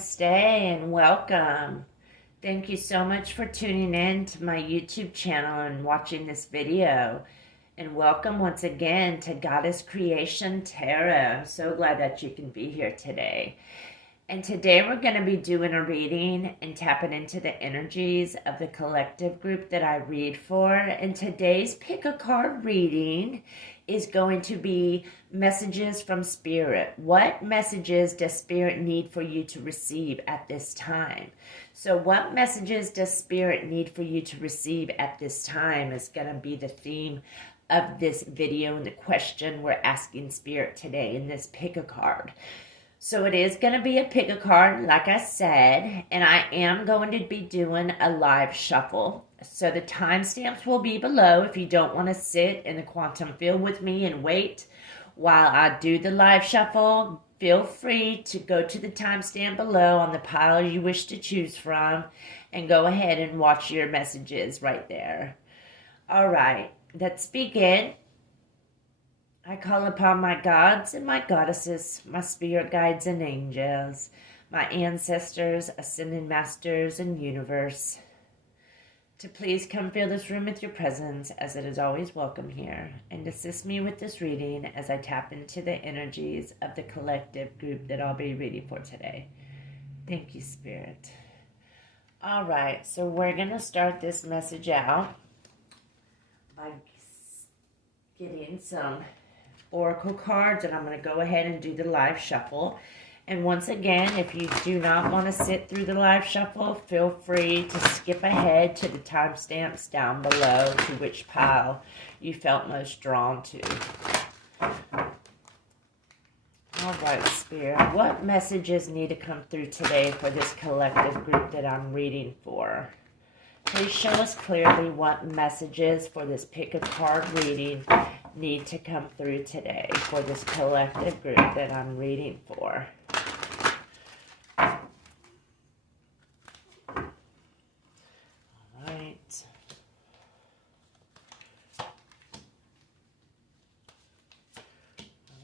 Namaste and welcome. Thank you so much for tuning in to my YouTube channel and watching this video. And welcome once again to Goddess Creation Tarot. I'm so glad that you can be here today. And today we're going to be doing a reading and tapping into the energies of the collective group that I read for. And today's pick a card reading is going to be messages from Spirit. What messages does Spirit need for you to receive at this time? So what messages does Spirit need for you to receive at this time is going to be the theme of this video and the question we're asking Spirit today in this pick a card. So it is going to be a pick a card, like I said, and I am going to be doing a live shuffle. So the timestamps will be below if you don't want to sit in the quantum field with me and wait while I do the live shuffle. Feel free to go to the timestamp below on the pile you wish to choose from and go ahead and watch your messages right there. All right, let's begin. I call upon my gods and my goddesses, my spirit guides and angels, my ancestors, ascended masters, and universe, to please come fill this room with your presence, as it is always welcome here, and assist me with this reading as I tap into the energies of the collective group that I'll be reading for today. Thank you, Spirit. All right, so we're going to start this message out by getting some oracle cards, and I'm going to go ahead and do the live shuffle. And once again, if you do not want to sit through the live shuffle, feel free to skip ahead to the timestamps down below to which pile you felt most drawn to. All right, Spirit, what messages need to come through today for this collective group that I'm reading for? Please show us clearly what messages for this pick a card reading need to come through today for this collective group that I'm reading for.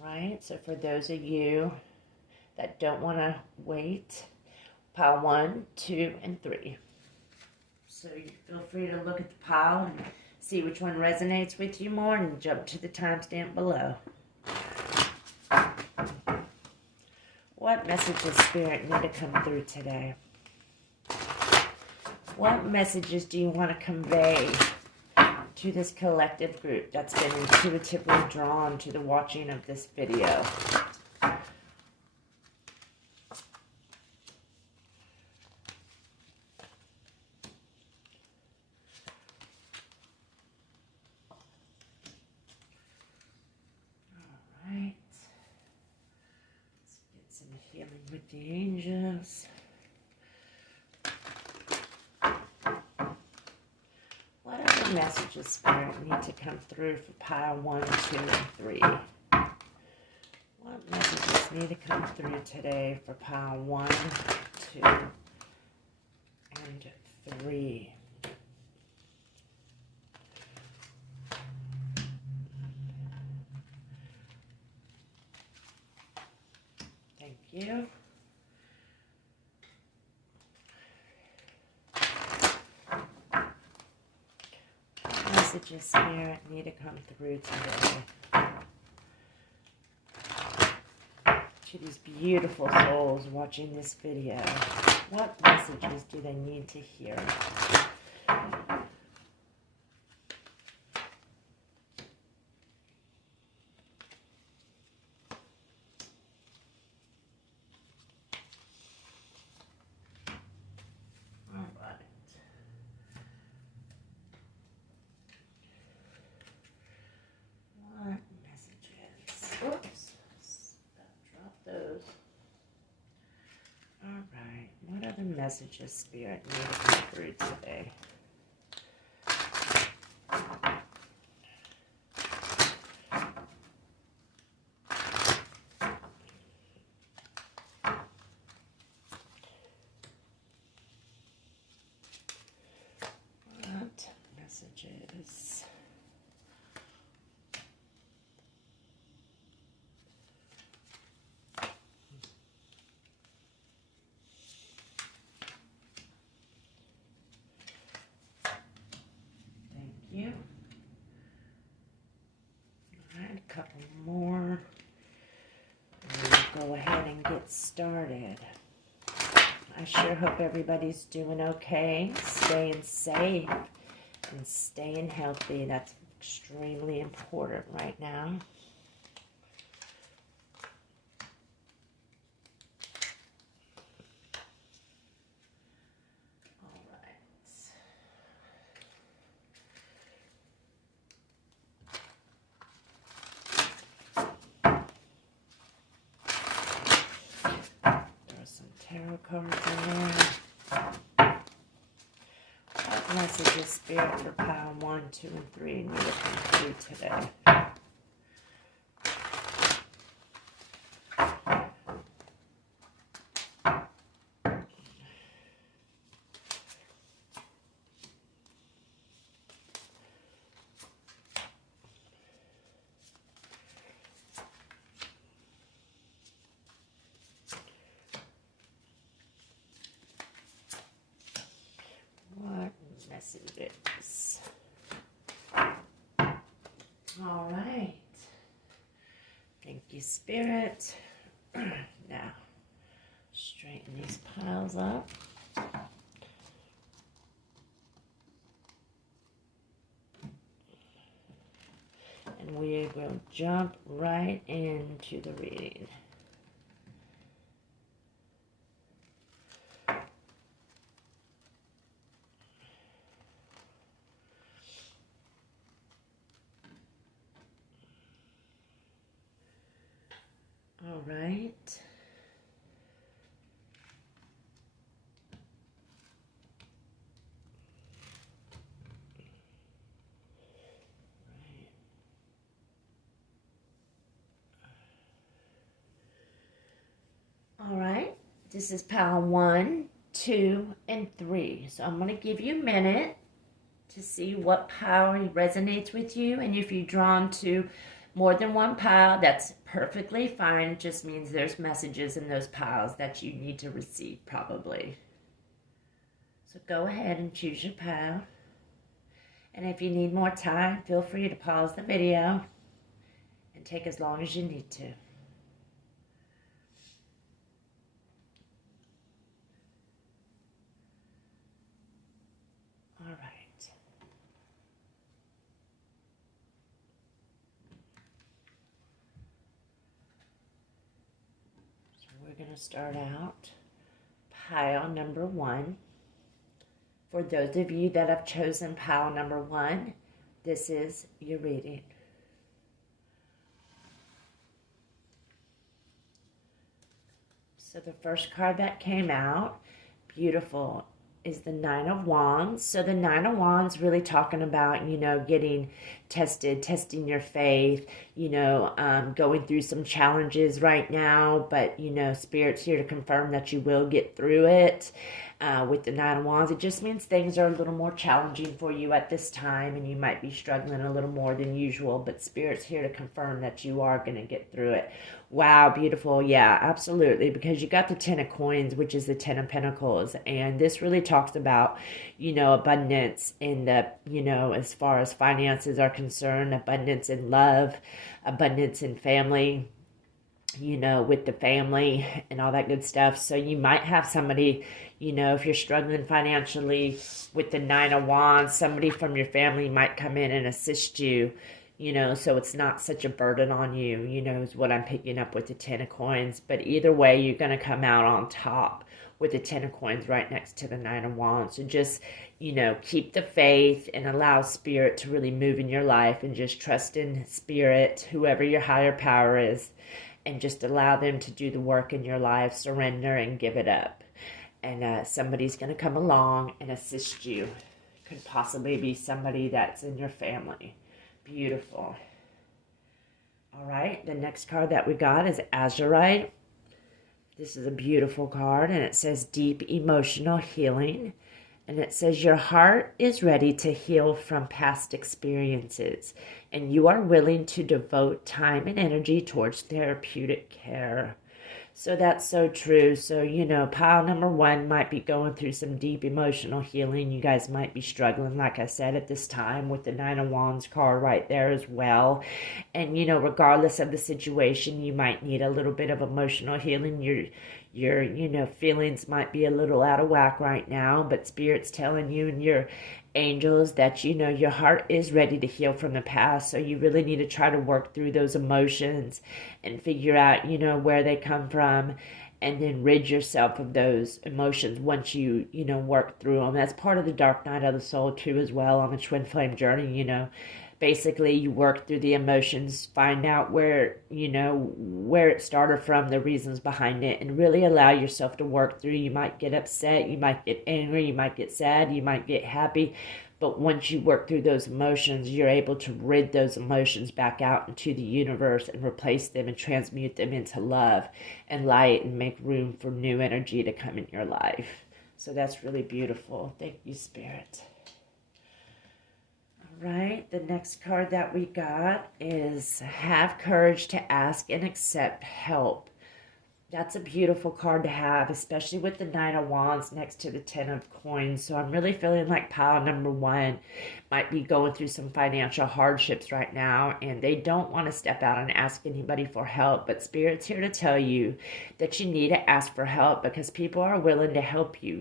Alright, so for those of you that don't want to wait, pile 1, 2, and 3. So you feel free to look at the pile and see which one resonates with you more and jump to the timestamp below. What messages, Spirit, need to come through today? What messages do you want to convey to this collective group that's been intuitively drawn to the watching of this video? With the angels. What other messages, Spirit, need to come through for pile 1, 2, and 3? What messages need to come through today for pile 1, 2, and 3? Thank you. Messages, Spirit, need to come through today to these beautiful souls watching this video. What messages do they need to hear? Oops, drop those. All right, what other messages, Spirit, need to come through today? What messages? started. I sure hope everybody's doing okay, staying safe, and staying healthy. That's extremely important right now. Tarot cards in there. What messages, Spirit, for pile 1, 2, and 3 need to come through today? Messages. All right. Thank you, Spirit. Now, straighten these piles up. And we will jump right into the reading. All right. All right. This is pile 1, 2, and 3. So I'm going to give you a minute to see what pile resonates with you. And if you're drawn to more than one pile, that's perfectly fine. It just means there's messages in those piles that you need to receive, probably. So go ahead and choose your pile. And if you need more time, feel free to pause the video and take as long as you need to. All right. We're going to start out pile number 1. For those of you that have chosen pile number 1, this is your reading. So the first card that came out, beautiful, is the Nine of Wands. So the Nine of Wands really talking about, getting tested, testing your faith, going through some challenges right now, but, Spirit's here to confirm that you will get through it. With the Nine of Wands, it just means things are a little more challenging for you at this time, and you might be struggling a little more than usual, but Spirit's here to confirm that you are going to get through it. Wow, beautiful. Yeah, absolutely, because you got the Ten of Coins, which is the Ten of Pentacles, and this really talks about, abundance in the, as far as finances are concerned, abundance in love, abundance in family, with the family and all that good stuff. So you might have somebody, if you're struggling financially with the Nine of Wands, somebody from your family might come in and assist you, so it's not such a burden on you, is what I'm picking up with the Ten of Coins. But either way, you're going to come out on top with the Ten of Coins right next to the Nine of Wands. So just, keep the faith and allow Spirit to really move in your life, and just trust in Spirit, whoever your higher power is, and just allow them to do the work in your life, surrender and give it up. And somebody's going to come along and assist you. Could possibly be somebody that's in your family. Beautiful. All right, the next card that we got is Azurite. This is a beautiful card, and it says deep emotional healing. And it says your heart is ready to heal from past experiences, and you are willing to devote time and energy towards therapeutic care. So that's so true. So, pile number 1 might be going through some deep emotional healing. You guys might be struggling, like I said, at this time, with the Nine of Wands card right there as well. And, regardless of the situation, you might need a little bit of emotional healing Your, feelings might be a little out of whack right now, but Spirit's telling you and your angels that, your heart is ready to heal from the past. So you really need to try to work through those emotions and figure out, where they come from, and then rid yourself of those emotions once you, work through them. That's part of the dark night of the soul too, as well, on the twin flame journey. Basically you work through the emotions, find out where it started from, the reasons behind it, and really allow yourself to work through. You might get upset, you might get angry, you might get sad, you might get happy, but once you work through those emotions, you're able to rid those emotions back out into the universe and replace them and transmute them into love and light, and make room for new energy to come in your life. So that's really beautiful. Thank you, Spirit. Right, the next card that we got is have courage to ask and accept help. That's a beautiful card to have, especially with the Nine of Wands next to the Ten of Coins. So I'm really feeling like pile number one might be going through some financial hardships right now, and they don't want to step out and ask anybody for help. But Spirit's here to tell you that you need to ask for help, because people are willing to help you,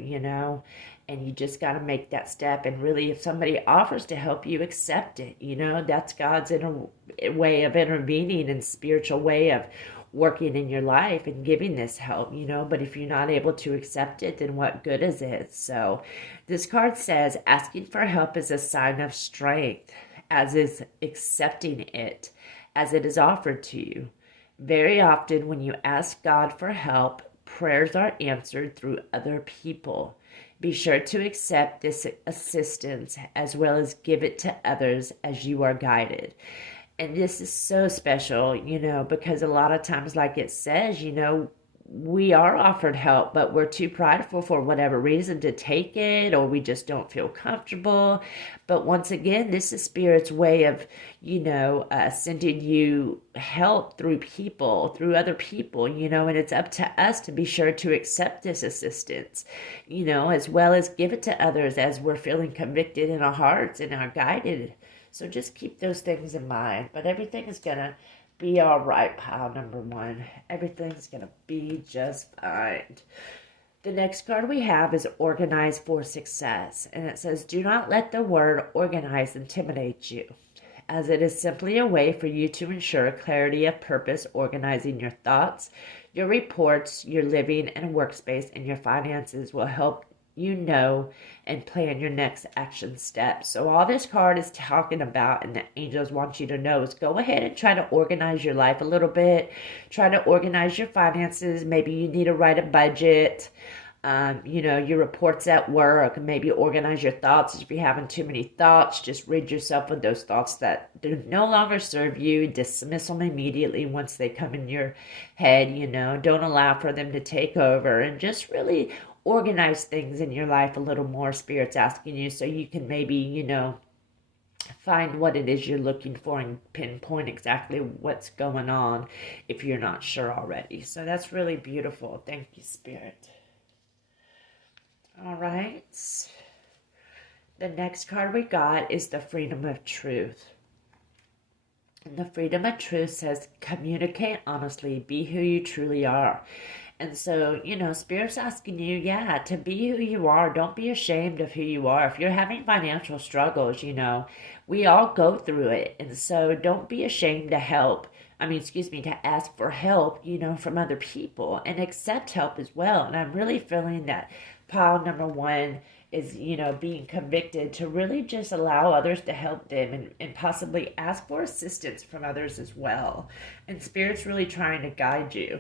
and you just got to make that step. And really, if somebody offers to help you, accept it. That's God's way of intervening and spiritual way of working in your life and giving this help, but if you're not able to accept it, then what good is it? So this card says asking for help is a sign of strength, as is accepting it as it is offered to you. Very often when you ask God for help, prayers are answered through other people. Be sure to accept this assistance as well as give it to others as you are guided. And this is so special, because a lot of times, like it says, we are offered help, but we're too prideful for whatever reason to take it, or we just don't feel comfortable. But once again, this is Spirit's way of, sending you help through other people, and it's up to us to be sure to accept this assistance, as well as give it to others as we're feeling convicted in our hearts and are guided. So just keep those things in mind. But everything is going to be all right, pile number one. Everything's going to be just fine. The next card we have is Organize for Success. And it says, do not let the word organize intimidate you, as it is simply a way for you to ensure clarity of purpose, organizing your thoughts, your reports, your living and workspace, and your finances will help and plan your next action steps. So all this card is talking about, and the angels want you to know, is go ahead and try to organize your life a little bit. Try to organize your finances. Maybe you need to write a budget. Your reports at work. Maybe organize your thoughts. If you're having too many thoughts, just rid yourself of those thoughts that do no longer serve you. Dismiss them immediately once they come in your head. Don't allow for them to take over, and just really organize things in your life a little more. Spirit's asking you, so you can maybe, find what it is you're looking for and pinpoint exactly what's going on if you're not sure already. So that's really beautiful. Thank you, Spirit. All right. The next card we got is the Freedom of Truth. And the Freedom of Truth says, communicate honestly, be who you truly are. And so, Spirit's asking you, to be who you are. Don't be ashamed of who you are. If you're having financial struggles, we all go through it. And so don't be ashamed to to ask for help, from other people, and accept help as well. And I'm really feeling that pile number one is, being convicted to really just allow others to help them, and possibly ask for assistance from others as well. And Spirit's really trying to guide you.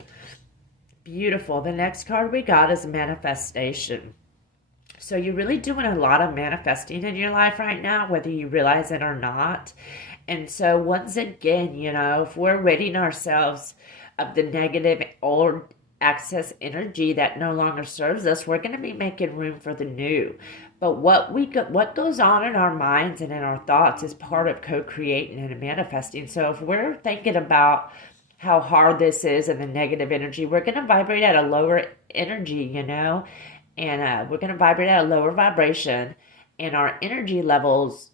Beautiful. The next card we got is Manifestation. So you're really doing a lot of manifesting in your life right now, whether you realize it or not. And so once again, if we're ridding ourselves of the negative old excess energy that no longer serves us, we're going to be making room for the new. But what goes on in our minds and in our thoughts is part of co-creating and manifesting. So if we're thinking about how hard this is and the negative energy, we're going to vibrate at a lower energy, and we're going to vibrate at a lower vibration, and our energy levels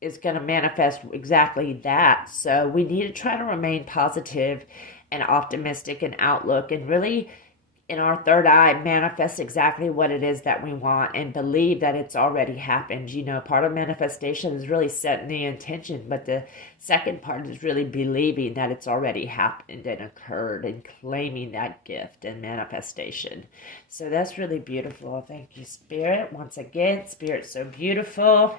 is going to manifest exactly that. So we need to try to remain positive and optimistic in outlook, and really in our third eye, manifest exactly what it is that we want and believe that it's already happened. You know, part of manifestation is really setting the intention, but the second part is really believing that it's already happened and occurred and claiming that gift and manifestation. So that's really beautiful. Thank you, Spirit. Once again, Spirit's so beautiful.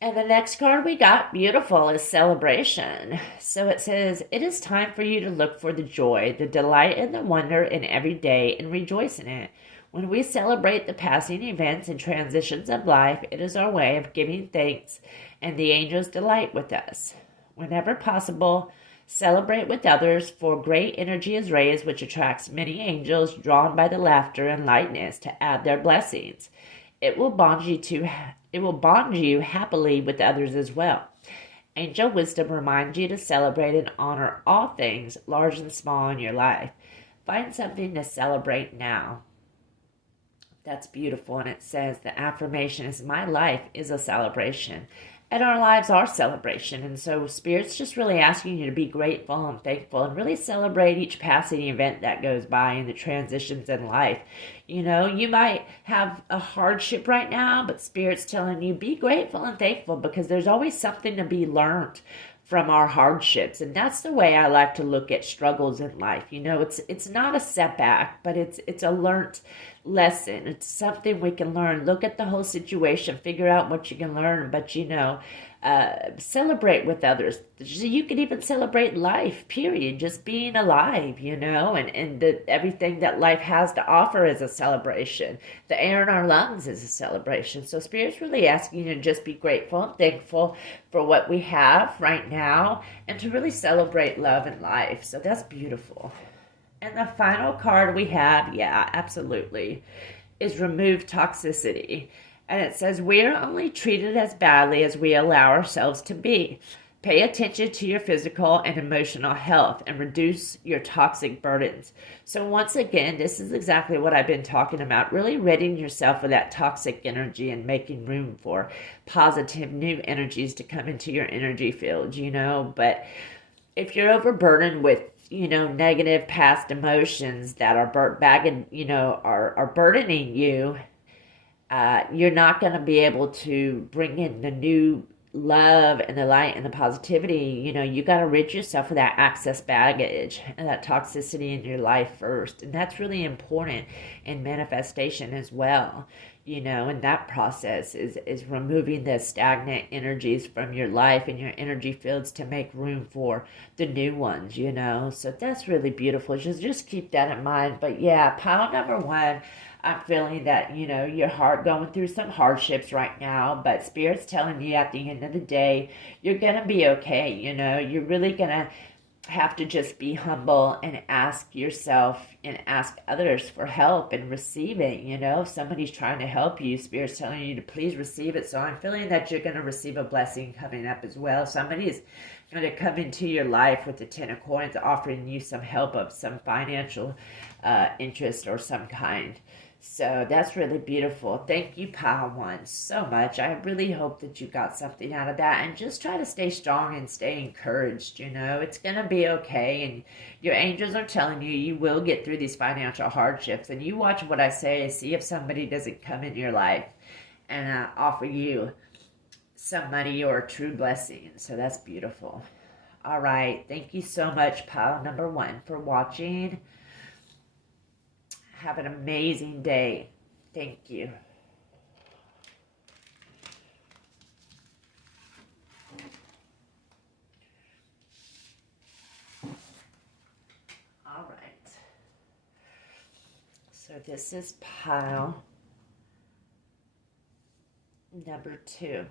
And the next card we got, beautiful, is celebration. So it says, it is time for you to look for the joy, the delight, and the wonder in every day and rejoice in it. When we celebrate the passing events and transitions of life, it is our way of giving thanks, and the angels delight with us. Whenever possible, celebrate with others, for great energy is raised, which attracts many angels drawn by the laughter and lightness to add their blessings. It will bond you happily with others as well. Angel wisdom reminds you to celebrate and honor all things, large and small, in your life. Find something to celebrate now. That's beautiful. And it says the affirmation is, my life is a celebration. And our lives are celebration. And so Spirit's just really asking you to be grateful and thankful and really celebrate each passing event that goes by and the transitions in life. You know, you might have a hardship right now, but Spirit's telling you be grateful and thankful, because there's always something to be learned from our hardships. And that's the way I like to look at struggles in life. You know, it's not a setback, but it's a learned lesson. It's something we can learn. Look at the whole situation, figure out what you can learn, but you know, celebrate with others. You can even celebrate life, period, just being alive, you know, and everything that life has to offer is a celebration. The air in our lungs is a celebration. So Spirit's really asking you to just be grateful and thankful for what we have right now, and to really celebrate love and life. So that's beautiful. And the final card we have, yeah, absolutely, is remove toxicity. And it says, we are only treated as badly as we allow ourselves to be. Pay attention to your physical and emotional health and reduce your toxic burdens. So once again, this is exactly what I've been talking about, really ridding yourself of that toxic energy and making room for positive new energies to come into your energy field, you know. But if you're overburdened with, you know, negative past emotions that are are burdening you, you're not going to be able to bring in the new love and the light and the positivity. You know, you got to rid yourself of that excess baggage and that toxicity in your life first. And that's really important in manifestation as well. You know, and that process is removing the stagnant energies from your life and your energy fields to make room for the new ones, you know. So that's really beautiful. Just keep that in mind. But yeah, pile number one, I'm feeling that, you know, your heart going through some hardships right now, but Spirit's telling you at the end of the day, you're going to be okay. You know, you're really going to have to just be humble and ask yourself and ask others for help and receive it. You know, if somebody's trying to help you, Spirit's telling you to please receive it. So I'm feeling that you're going to receive a blessing coming up as well. Somebody's going to come into your life with the Ten of Coins, offering you some help of some financial interest or some kind. So that's really beautiful. Thank you, Pile One, so much. I really hope that you got something out of that. And just try to stay strong and stay encouraged. You know, it's going to be okay. And your angels are telling you you will get through these financial hardships. And you watch what I say. See if somebody doesn't come in your life and offer you some money or a true blessing. So that's beautiful. All right. Thank you so much, Pile Number One, for watching. Have an amazing day. Thank you. All right. So this is pile number 2.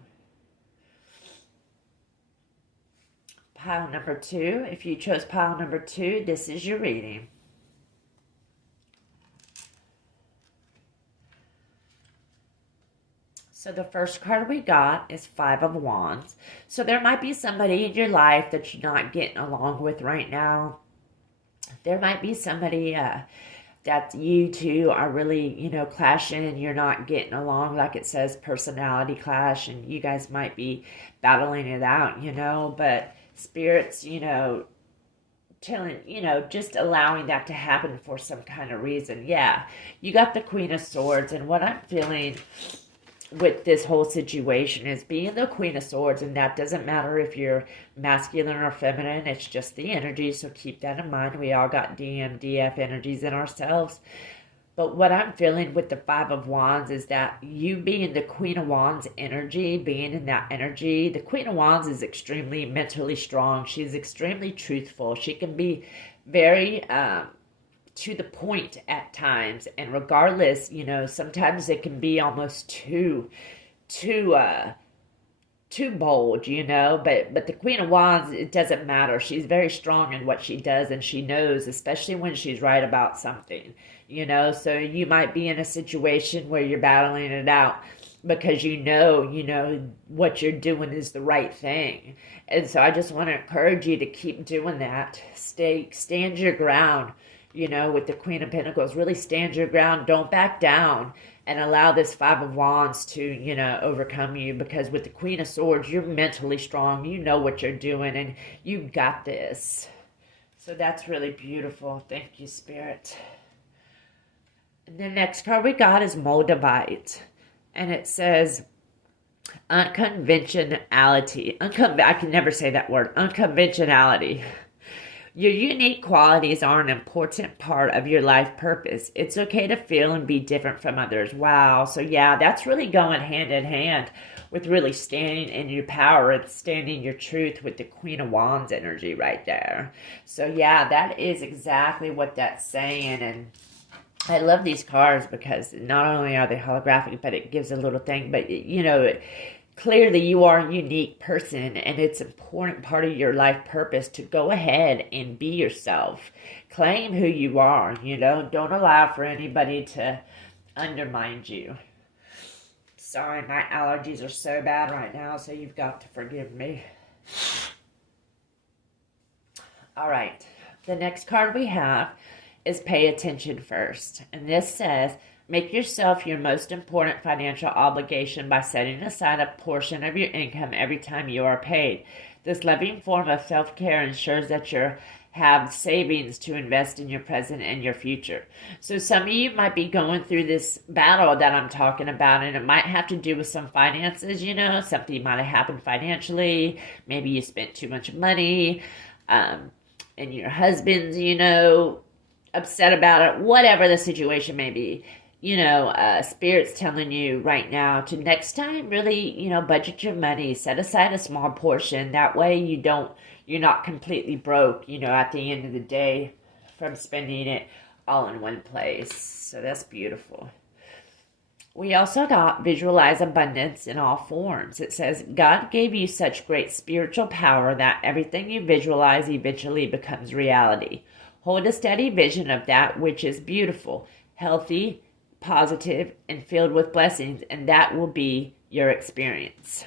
Pile number 2. If you chose pile number 2, this is your reading. So the first card we got is 5 of Wands. So there might be somebody in your life that you're not getting along with right now. There might be somebody that you two are really, you know, clashing and you're not getting along, like it says personality clash, and you guys might be battling it out, you know. But Spirit's, you know, telling, just allowing that to happen for some kind of reason. Yeah, you got the Queen of Swords, and what I'm feeling with this whole situation is being the Queen of Swords, and that doesn't matter if you're masculine or feminine, it's just the energy, so keep that in mind. We all got DF energies in ourselves. But what I'm feeling with the Five of Wands is that you being the Queen of Wands energy, being in that energy, the Queen of Wands is extremely mentally strong. She's extremely truthful. She can be very to the point at times. And regardless, sometimes it can be almost too bold, but the Queen of Wands, it doesn't matter. She's very strong in what she does, and she knows, especially when she's right about something, so you might be in a situation where you're battling it out because what you're doing is the right thing. And so I just want to encourage you to keep doing that. Stand your ground, with the Queen of Pentacles. Really stand your ground. Don't back down. And allow this Five of Wands to, overcome you. Because with the Queen of Swords, you're mentally strong. You know what you're doing, and you got this. So that's really beautiful. Thank you, Spirit. And the next card we got is Moldavite. And it says, unconventionality. I can never say that word. Unconventionality. Your unique qualities are an important part of your life purpose. It's okay to feel and be different from others. Wow. So yeah, that's really going hand in hand with really standing in your power and standing your truth with the Queen of Wands energy right there. So yeah, that is exactly what that's saying. And I love these cards because not only are they holographic, but it gives a little thing, but clearly you are a unique person, and it's an important part of your life purpose to go ahead and be yourself. Claim who you are, don't allow for anybody to undermine you. Sorry, my allergies are so bad right now, so you've got to forgive me. All right, the next card we have is Pay Attention First. And this says, make yourself your most important financial obligation by setting aside a portion of your income every time you are paid. This loving form of self-care ensures that you have savings to invest in your present and your future. So some of you might be going through this battle that I'm talking about, and it might have to do with some finances, something might have happened financially. Maybe you spent too much money, and your husband's, upset about it, whatever the situation may be. Spirit's telling you right now to next time really, budget your money, set aside a small portion. That way you're not completely broke, at the end of the day from spending it all in one place. So that's beautiful. We also got visualize abundance in all forms. It says, God gave you such great spiritual power that everything you visualize eventually becomes reality. Hold a steady vision of that which is beautiful, healthy, positive, and filled with blessings, and that will be your experience.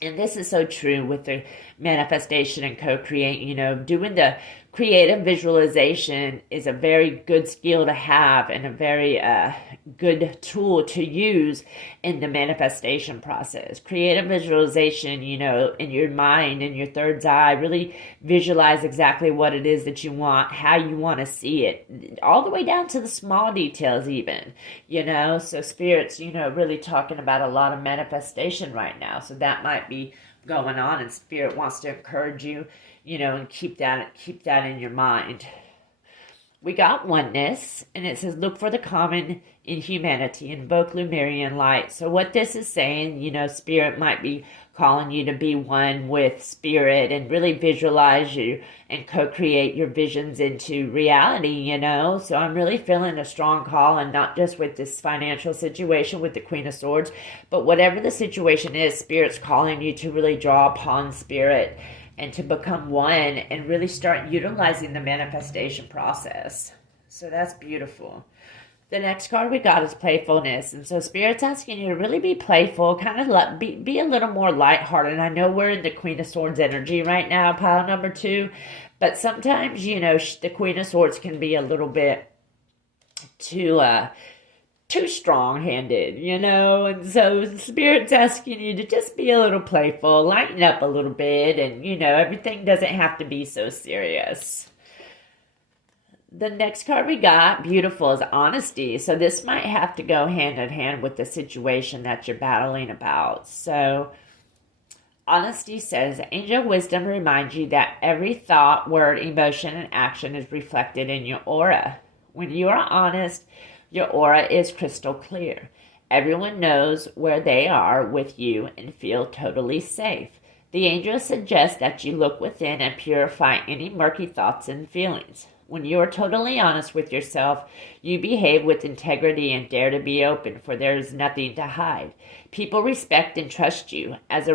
And this is so true with the manifestation and co-create. Doing the creative visualization is a very good skill to have and a very good tool to use in the manifestation process. Creative visualization, in your mind, in your third eye, really visualize exactly what it is that you want, how you want to see it, all the way down to the small details even, So Spirit's, really talking about a lot of manifestation right now. So that might be going on, and Spirit wants to encourage you, and keep that in your mind. We got oneness, and it says, look for the common in humanity, invoke Lemurian light. So what this is saying, Spirit might be calling you to be one with Spirit and really visualize you and co-create your visions into reality, So I'm really feeling a strong call, and not just with this financial situation with the Queen of Swords, but whatever the situation is, Spirit's calling you to really draw upon Spirit and to become one and really start utilizing the manifestation process. So that's beautiful. The next card we got is playfulness. And so Spirit's asking you to really be playful, kind of be a little more lighthearted. I know we're in the Queen of Swords energy right now, pile number 2. But sometimes, the Queen of Swords can be a little bit too too strong-handed, you know, and so Spirit's asking you to just be a little playful, lighten up a little bit, and, you know, everything doesn't have to be so serious. The next card we got, beautiful, is honesty. So this might have to go hand in hand with the situation that you're battling about. So honesty says, angel wisdom reminds you that every thought, word, emotion, and action is reflected in your aura. When you are honest, your aura is crystal clear. Everyone knows where they are with you and feel totally safe. The angels suggest that you look within and purify any murky thoughts and feelings. When you are totally honest with yourself, you behave with integrity and dare to be open, for there is nothing to hide. People respect and trust you as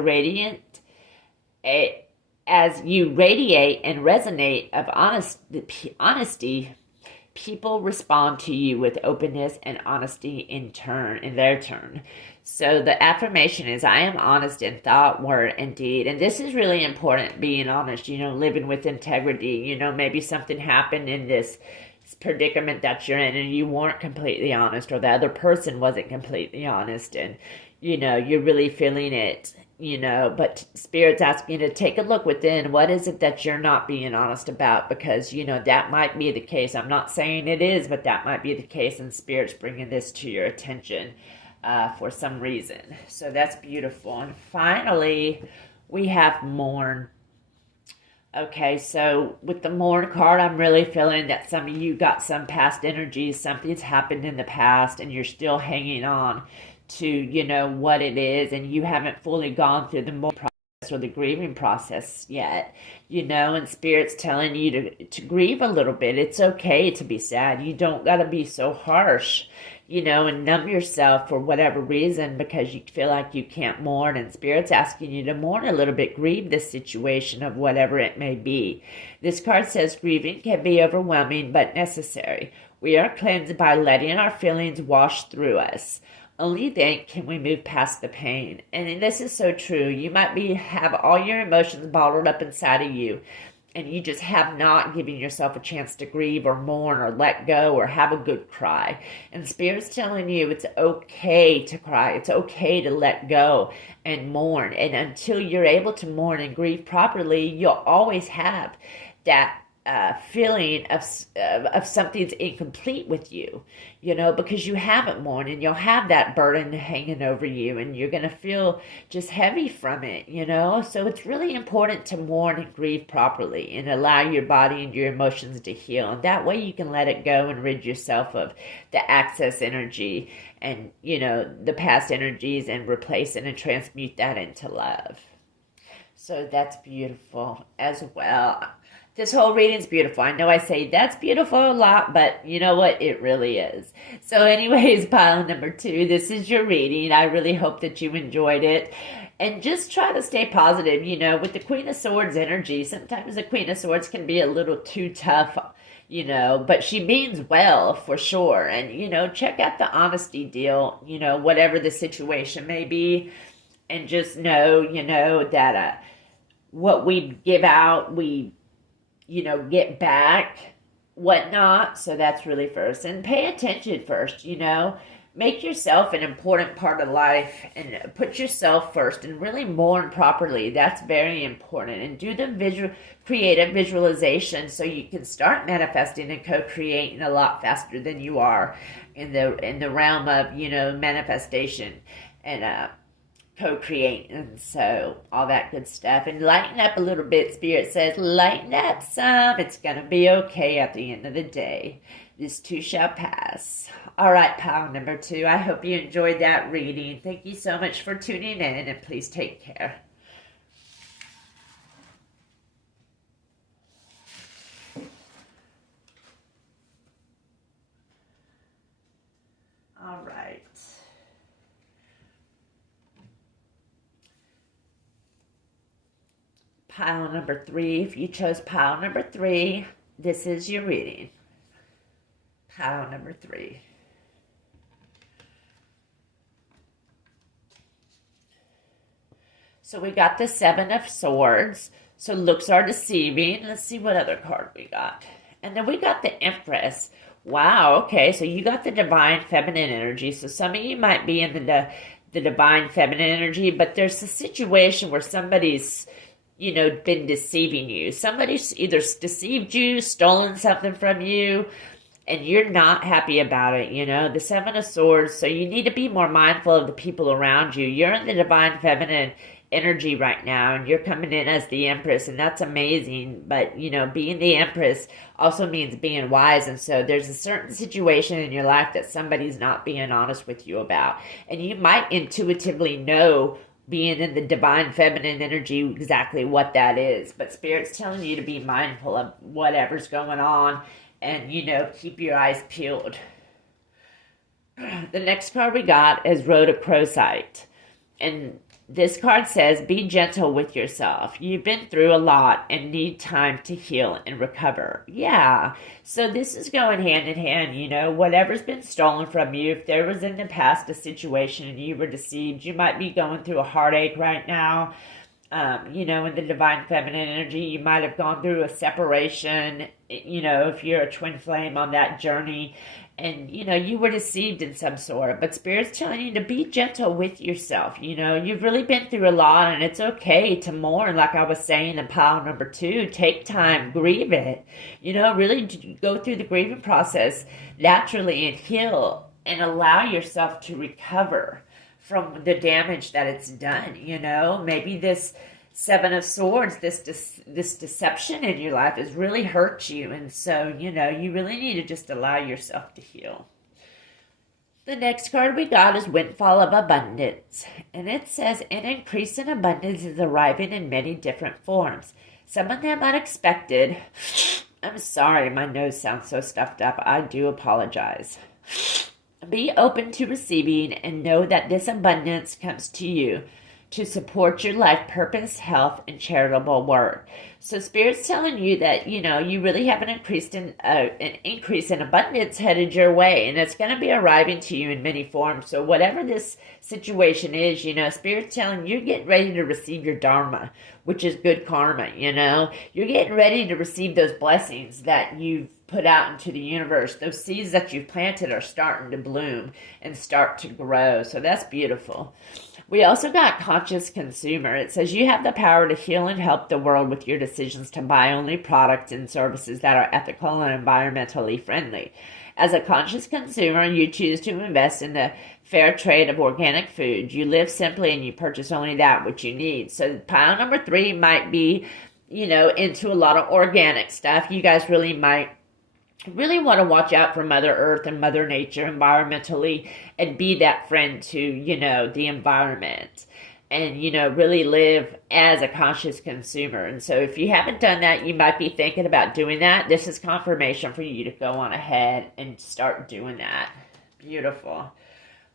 as you radiate and resonate of honesty. People respond to you with openness and honesty in their turn. So the affirmation is, I am honest in thought, word, and deed. And this is really important, being honest, you know, living with integrity. You know, maybe something happened in this predicament that you're in and you weren't completely honest, or the other person wasn't completely honest, and, you know, you're really feeling it, you know, but Spirit's asking you to take a look within. What is it that you're not being honest about? Because, you know, that might be the case. I'm not saying it is, but that might be the case, and Spirit's bringing this to your attention for some reason. So that's beautiful. And finally, we have mourn. Okay, so with the mourn card, I'm really feeling that some of you got some past energies. Something's happened in the past, and you're still hanging on to, you know, what it is, and you haven't fully gone through the mourning process or the grieving process yet, you know, and Spirit's telling you to grieve a little bit. It's okay to be sad. You don't got to be so harsh, you know, and numb yourself for whatever reason because you feel like you can't mourn, and Spirit's asking you to mourn a little bit, grieve this situation of whatever it may be. This card says grieving can be overwhelming but necessary. We are cleansed by letting our feelings wash through us. Only then can we move past the pain. And this is so true. You might have all your emotions bottled up inside of you, and you just have not given yourself a chance to grieve or mourn or let go or have a good cry. And Spirit's telling you it's okay to cry. It's okay to let go and mourn. And until you're able to mourn and grieve properly, you'll always have that feeling of something's incomplete with you, you know, because you haven't mourned, and you'll have that burden hanging over you, and you're going to feel just heavy from it, you know. So it's really important to mourn and grieve properly and allow your body and your emotions to heal, and that way you can let it go and rid yourself of the excess energy and, you know, the past energies, and replace it and transmute that into love. So that's beautiful as well. This whole reading's beautiful. I know I say that's beautiful a lot, but you know what? It really is. So anyways, pile number 2, this is your reading. I really hope that you enjoyed it. And just try to stay positive. You know, with the Queen of Swords energy, sometimes the Queen of Swords can be a little too tough, you know, but she means well for sure. And, you know, check out the honesty deal, you know, whatever the situation may be. And just know, you know, that what we give out, we, you know, get back, whatnot. So that's really first. And pay attention first, you know. Make yourself an important part of life and put yourself first and really mourn properly. That's very important. And do the creative visualization so you can start manifesting and co-creating a lot faster than you are in the realm of, you know, manifestation and co-create, and so all that good stuff. And lighten up a little bit. Spirit says lighten up some. It's gonna be okay at the end of the day. This too shall pass. All right, pile number 2, I hope you enjoyed that reading. Thank you so much for tuning in, and please take care. All right. Pile number 3, if you chose pile number 3, this is your reading. Pile number 3. So we got the 7 of Swords. So looks are deceiving. Let's see what other card we got. And then we got the Empress, Wow, okay. So you got the divine feminine energy. So some of you might be in the divine feminine energy, but there's a situation where somebody's, been deceiving you. Somebody's either deceived you, stolen something from you, and you're not happy about it, the Seven of Swords. So you need to be more mindful of the people around you. You're in the divine feminine energy right now, and you're coming in as the Empress, and that's amazing. But being the Empress also means being wise, and so there's a certain situation in your life that somebody's not being honest with you about, and you might intuitively know, being in the divine feminine energy, exactly what that is. But Spirit's telling you to be mindful of whatever's going on, and keep your eyes peeled. The next card we got is Road of Crowsight, and this card says, be gentle with yourself. You've been through a lot and need time to heal and recover. Yeah. So this is going hand in hand, whatever's been stolen from you. If there was in the past a situation and you were deceived, you might be going through a heartache right now. In the divine feminine energy, you might have gone through a separation, if you're a twin flame on that journey, and, you were deceived in some sort. But Spirit's telling you to be gentle with yourself. You've really been through a lot, and it's okay to mourn, like I was saying in pile number 2. Take time, grieve it. Really go through the grieving process naturally and heal and allow yourself to recover from the damage that it's done. Maybe this Seven of Swords, this deception in your life has really hurt you, and so you really need to just allow yourself to heal. The next card we got is Windfall of Abundance, and it says an increase in abundance is arriving in many different forms, some of them unexpected. I'm sorry, my nose sounds so stuffed up. I do apologize. Be open to receiving and know that this abundance comes to you to support your life purpose, health, and charitable work. So Spirit's telling you that, you really have an increase in abundance headed your way, and it's going to be arriving to you in many forms. So whatever this situation is, Spirit's telling you, you're getting ready to receive your dharma, which is good karma, You're getting ready to receive those blessings that you've put out into the universe. Those seeds that you've planted are starting to bloom and start to grow. So that's beautiful. We also got Conscious Consumer. It says you have the power to heal and help the world with your decisions to buy only products and services that are ethical and environmentally friendly. As a conscious consumer, you choose to invest in the fair trade of organic food. You live simply and you purchase only that which you need. So pile number 3 might be, into a lot of organic stuff. You guys really want to watch out for Mother Earth and Mother Nature environmentally, and be that friend to, the environment, and, really live as a conscious consumer. And so if you haven't done that, you might be thinking about doing that. This is confirmation for you to go on ahead and start doing that. Beautiful.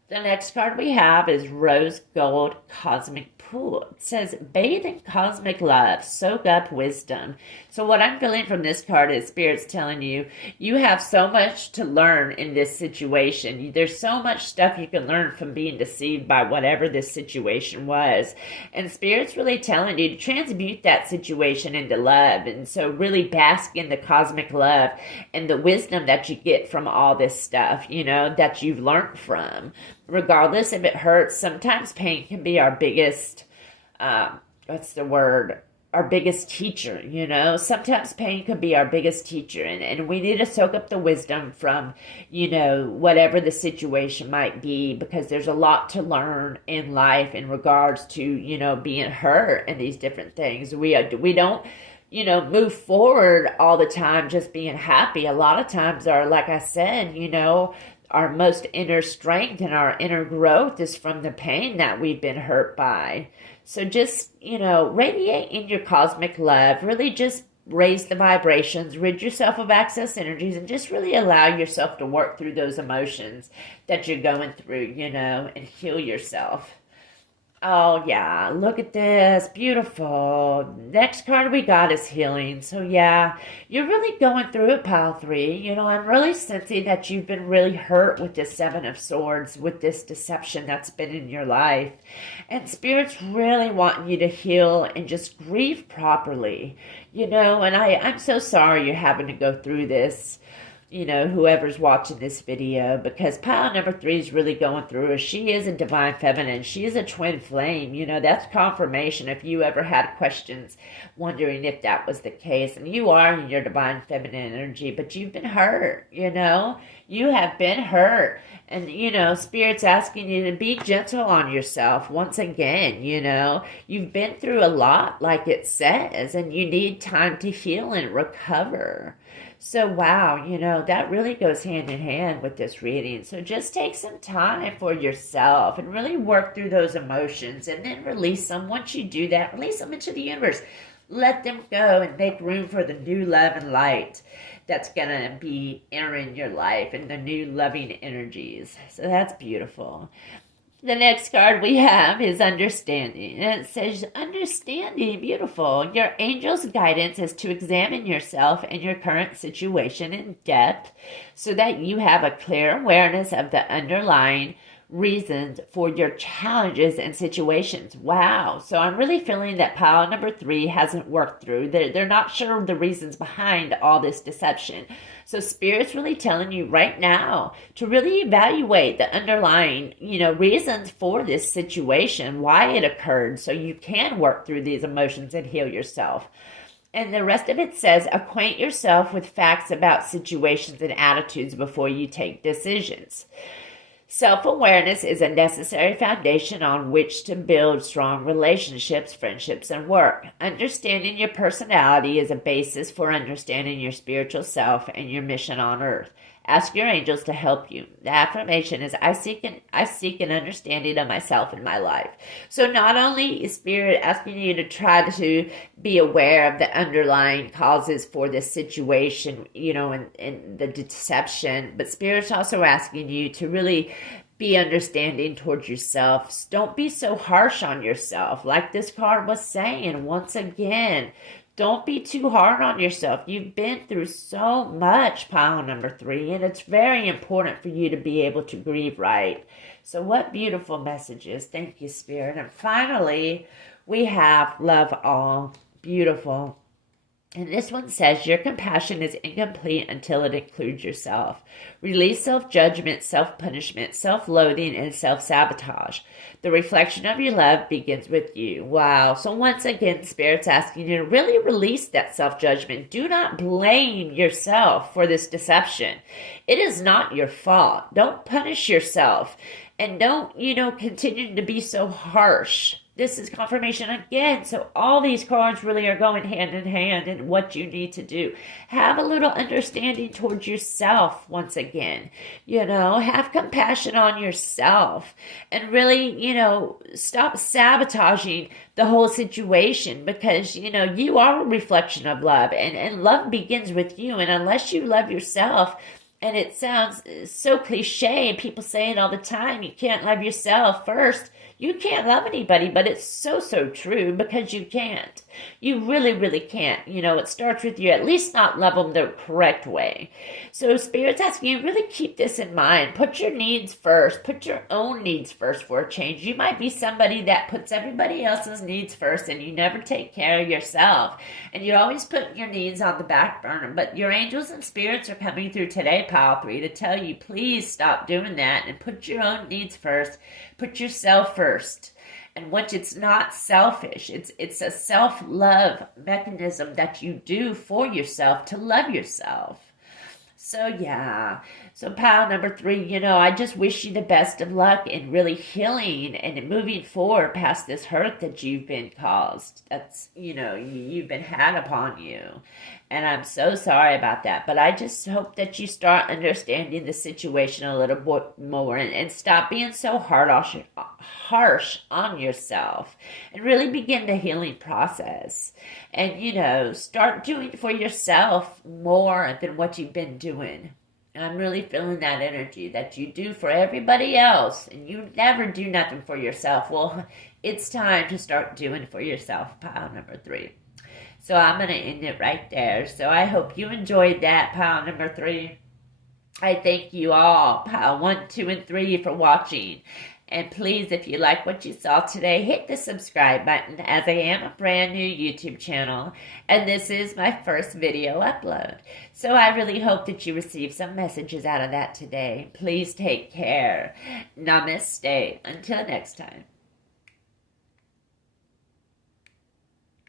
The next card we have is Rose Gold Cosmic Pool. It says, bathe in cosmic love, soak up wisdom. So what I'm feeling from this card is Spirit's telling you, you have so much to learn in this situation. There's so much stuff you can learn from being deceived by whatever this situation was. And Spirit's really telling you to transmute that situation into love. And so really bask in the cosmic love and the wisdom that you get from all this stuff, that you've learned from. Regardless if it hurts, sometimes pain can be our biggest, our biggest teacher, Sometimes pain can be our biggest teacher, and we need to soak up the wisdom from, whatever the situation might be, because there's a lot to learn in life in regards to, being hurt and these different things. We don't, move forward all the time just being happy. A lot of times like I said, our most inner strength and our inner growth is from the pain that we've been hurt by. So just, radiate in your cosmic love. Really just raise the vibrations, rid yourself of excess energies, and just really allow yourself to work through those emotions that you're going through, and heal yourself. Oh, yeah, look at this. Beautiful. Next card we got is healing. So, yeah, you're really going through it, pile 3. I'm really sensing that you've been really hurt with this Seven of Swords, with this deception that's been in your life. And Spirit's really wanting you to heal and just grieve properly, and I'm so sorry you're having to go through this. whoever's watching this video, because pile number 3 is really going through it. She is a divine feminine. She is a twin flame. That's confirmation if you ever had questions wondering if that was the case. And you are in your divine feminine energy, but you've been hurt, You have been hurt. And, Spirit's asking you to be gentle on yourself once again, You've been through a lot, like it says, and you need time to heal and recover. So, wow, that really goes hand in hand with this reading. So just take some time for yourself and really work through those emotions and then release them. Once you do that, release them into the universe. Let them go and make room for the new love and light that's going to be entering your life and the new loving energies. So that's beautiful. The next card we have is Understanding. And it says, Understanding, beautiful. Your angel's guidance is to examine yourself and your current situation in depth so that you have a clear awareness of the underlying reasons for your challenges and situations. Wow. So I'm really feeling that pile number 3 hasn't worked through. They're not sure of the reasons behind all this deception. So Spirit's really telling you right now to really evaluate the underlying, reasons for this situation, why it occurred, so you can work through these emotions and heal yourself. And the rest of it says, acquaint yourself with facts about situations and attitudes before you take decisions. Self-awareness is a necessary foundation on which to build strong relationships, friendships, and work. Understanding your personality is a basis for understanding your spiritual self and your mission on earth. Ask your angels to help you. The affirmation is, I seek an understanding of myself and my life. So not only is Spirit asking you to try to be aware of the underlying causes for this situation, and the deception, but Spirit's also asking you to really be understanding towards yourself. Don't be so harsh on yourself. Like this card was saying, once again, don't be too hard on yourself. You've been through so much, pile number 3, and it's very important for you to be able to grieve right. So what beautiful messages. Thank you, Spirit. And finally, we have Love All. Beautiful. And this one says, your compassion is incomplete until it includes yourself. Release self-judgment, self-punishment, self-loathing, and self-sabotage. The reflection of your love begins with you. Wow. So once again, Spirit's asking you to really release that self-judgment. Do not blame yourself for this deception. It is not your fault. Don't punish yourself. And don't, continue to be so harsh. This is confirmation again. So all these cards really are going hand in hand in what you need to do. Have a little understanding towards yourself once again. Have compassion on yourself. And really, stop sabotaging the whole situation, because, you are a reflection of love. And love begins with you. And unless you love yourself, and it sounds so cliche, and people say it all the time, you can't love yourself first. You can't love anybody, but it's so, so true, because you can't. You really, really can't. It starts with you at least not love them the correct way. So Spirit's asking you, really keep this in mind. Put your needs first. Put your own needs first for a change. You might be somebody that puts everybody else's needs first, and you never take care of yourself. And you always put your needs on the back burner. But your angels and spirits are coming through today, pile 3, to tell you, please stop doing that and put your own needs first. Put yourself first. And once it's not selfish, it's a self-love mechanism that you do for yourself to love yourself. So yeah, so pile number 3, I just wish you the best of luck in really healing and moving forward past this hurt that you've been caused. That's, you've been had upon you. And I'm so sorry about that. But I just hope that you start understanding the situation a little bit more and stop being so harsh on yourself and really begin the healing process. And, start doing for yourself more than what you've been doing. And I'm really feeling that energy that you do for everybody else and you never do nothing for yourself. Well, it's time to start doing for yourself, pile number 3. So I'm going to end it right there. So I hope you enjoyed that, pile number 3. I thank you all, pile 1, 2, and 3, for watching. And please, if you like what you saw today, hit the subscribe button, as I am a brand new YouTube channel and this is my first video upload. So I really hope that you receive some messages out of that today. Please take care. Namaste. Until next time.